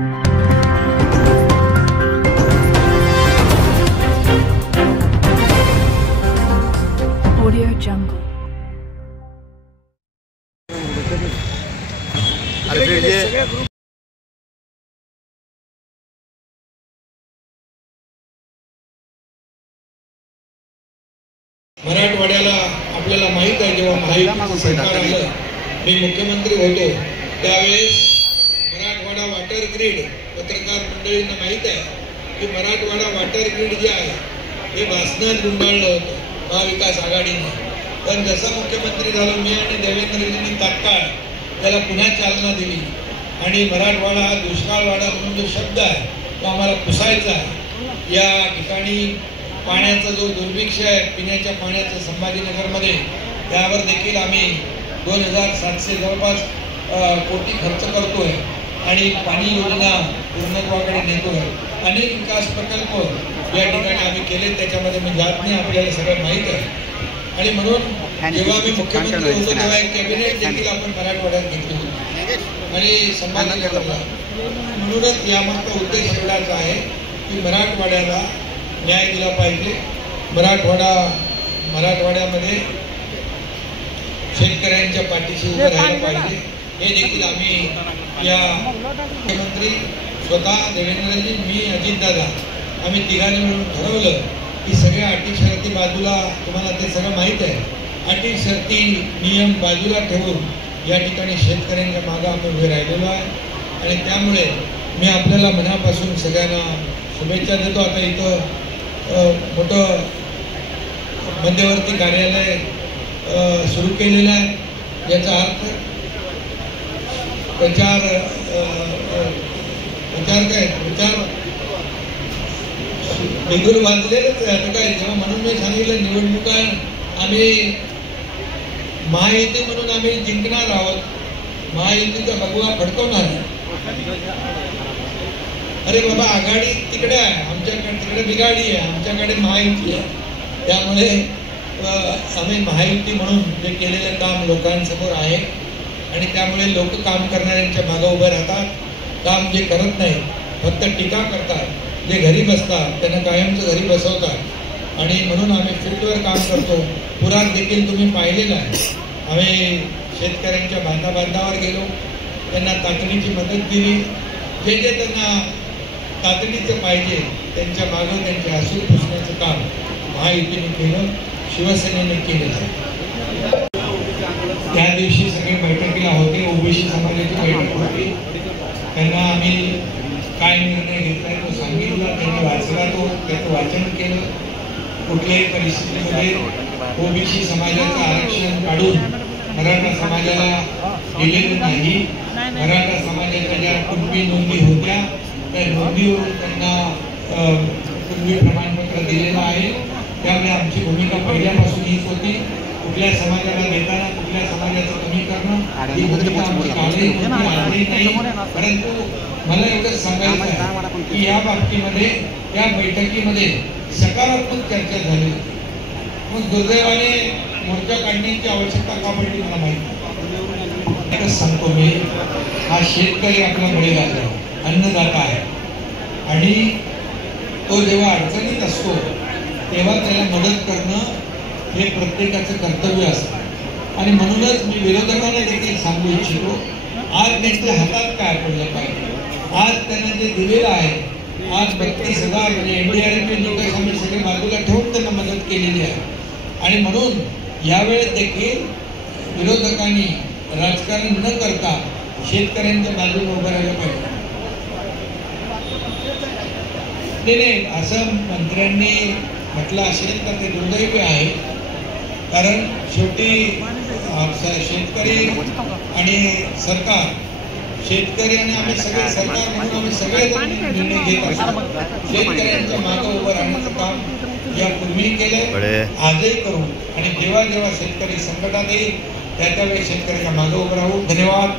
Audio Jungle. मराठवाड्याला आपल्याला माहित आहे, जेव्हा महायुतीचं सरकार आलं, मी मुख्यमंत्री होतो त्यावेळेस मराठवाडा वॉटर ग्रीड, पत्रकार मंडळींना माहित आहे की मराठवाडा वॉटर ग्रीड जे आहे हे भासण्यात गुंडाळलं होतं महाविकास आघाडीने. पण जसा मुख्यमंत्री झालो मी आणि देवेंद्रजींनी तात्काळ त्याला पुन्हा चालना दिली आणि मराठवाडा हा दुष्काळवाडा म्हणून जो शब्द आहे तो आम्हाला पुसायचा आहे. या ठिकाणी पाण्याचा जो दुर्भिक्ष आहे पिण्याच्या पाण्याचं संभाजीनगरमध्ये, त्यावर देखील आम्ही 2700 जवळपास कोटी खर्च करतोय आणि पाणी योजना पूर्णत्वाकडे नेतोय. अनेक विकास प्रकल्प या ठिकाणी आम्ही केले, त्याच्यामध्ये मी जात नाही, आपल्याला सगळं माहीत आहे. आणि म्हणून जेव्हा मी मुख्यमंत्री होतो तेव्हा एक कॅबिनेट देखील आपण मराठवाड्यात घेतली होती आणि संभाजीनगरला. म्हणूनच यामागचा उद्देश एवढाच आहे की मराठवाड्याला न्याय दिला पाहिजे. मराठवाड्यामध्ये शेतकऱ्यांच्या पाठीशी उभं राहायला पाहिजे. हे देखील आम्ही या मुख्यमंत्री स्वतः देवेंद्रजी, मी, अजितदादा आम्ही तिघांनी मिळून ठरवलं की सगळ्या अटी शर्ती बाजूला, तुम्हाला ते सगळं माहीत आहे, अटी शर्ती नियम बाजूला ठेवून या ठिकाणी शेतकऱ्यांच्या मागं आम्ही उभे राहिलेलो आहे. आणि त्यामुळे मी आपल्याला मनापासून सगळ्यांना शुभेच्छा देतो. आता इथं मोठं मध्यवर्ती कार्यालय सुरू केलेलं आहे. याचा अर्थ प्रचार बिगुल वाजलेलंच आहे. आता काय, जेव्हा म्हणून मी सांगितलं निवडणुका आम्ही महायुती म्हणून आम्ही जिंकणार आहोत, महायुतीचा भगवा फडकवणार आहे. अरे बाबा, आघाडी तिकडे आहे, आमच्याकडे तिकडे बिघाडी आहे, आमच्याकडे महायुती आहे. त्यामुळे आम्ही महायुती म्हणून जे केलेलं काम लोकांसमोर आहे आणि त्यामुळे लोक काम करणाऱ्यांच्या मागं उभे राहतात. काम जे करत नाही, फक्त टीका करतात, जे घरी बसतात त्यांना कायमचं घरी बसवतात. आणि म्हणून आम्ही फील्डवर काम करतो. पुरात देखील तुम्ही पाहिलेलं आहे, आम्ही शेतकऱ्यांच्या बांधावर गेलो, त्यांना तातडीची मदत दिली. जे जे त्यांना तातडीचं पाहिजे त्यांच्या मागं त्यांचे आसूड पुसण्याचं काम महायुतीने केलं, शिवसेनेने केलेलं आहे. त्या दिवशी सगळे बैठकीला होते, ओबीसी समाजाची बैठक होती. त्यांना आम्ही काय निर्णय घेतलाय तो सांगितला, त्यांनी वाचला, तो त्याचं वाचन केलं. कुठल्याही परिस्थितीमध्ये ओबीसी समाजाचं आरक्षण काढून मराठा समाजाला दिलेलं नाही. मराठा समाजाच्या ज्या कुणबी नोंदी होत्या त्या नोंदीवरून त्यांना कुणबी प्रमाणपत्र दिलेलं आहे. त्यामुळे आमची भूमिका पहिल्यापासून हीच होती, कुठल्या समाजाला देताना कुठल्या समाजाचं कमी करणं ही भूमिका आमची आजही नाही. परंतु मला एवढंच सांगायचं आहे की या बाबतीमध्ये या बैठकीमध्ये सकारात्मक चर्चा झाली. मग दुर्दैवाने मोर्चा काढण्याची आवश्यकता का पडली मला माहिती सांगतो मी. हा शेतकरी आपला बळीराजा आहे, अन्नदाता आहे आणि तो जेव्हा अडचणीत असतो तेव्हा त्याला मदत करणं हे प्रत्येकाचं कर्तव्य असतं. आणि म्हणूनच मी विरोधकांना देखील सांगू इच्छितो, आज त्यांच्या हातात काय पडलं पाहिजे. आज त्यांना जे दिलेलं आहे, आज 32,000 म्हणजे NDRF निकष आम्ही सगळे बाजूला ठेवून त्यांना मदत केलेली आहे. आणि म्हणून यावेळेस देखील विरोधकांनी राजकारण न करता शेतकऱ्यांच्या बाजूने उभं राहिलं पाहिजे. नाही, असं मंत्र्यांनी म्हटलं असेल तर ते दुर्दैवी आहे. कारण शेवटी शेतकरी आणि सरकार, शेतकरी आणि आम्ही सगळे सरकार म्हणून आम्ही सगळे निर्णय घेत असतो. शेतकऱ्यांच्या मागं उभं राहण्याचं काम यापूर्वी केलं, आजही करू. आणि जेव्हा जेव्हा शेतकरी संकटात येईल त्यावेळी शेतकऱ्याच्या मागं उभं राहू. धन्यवाद.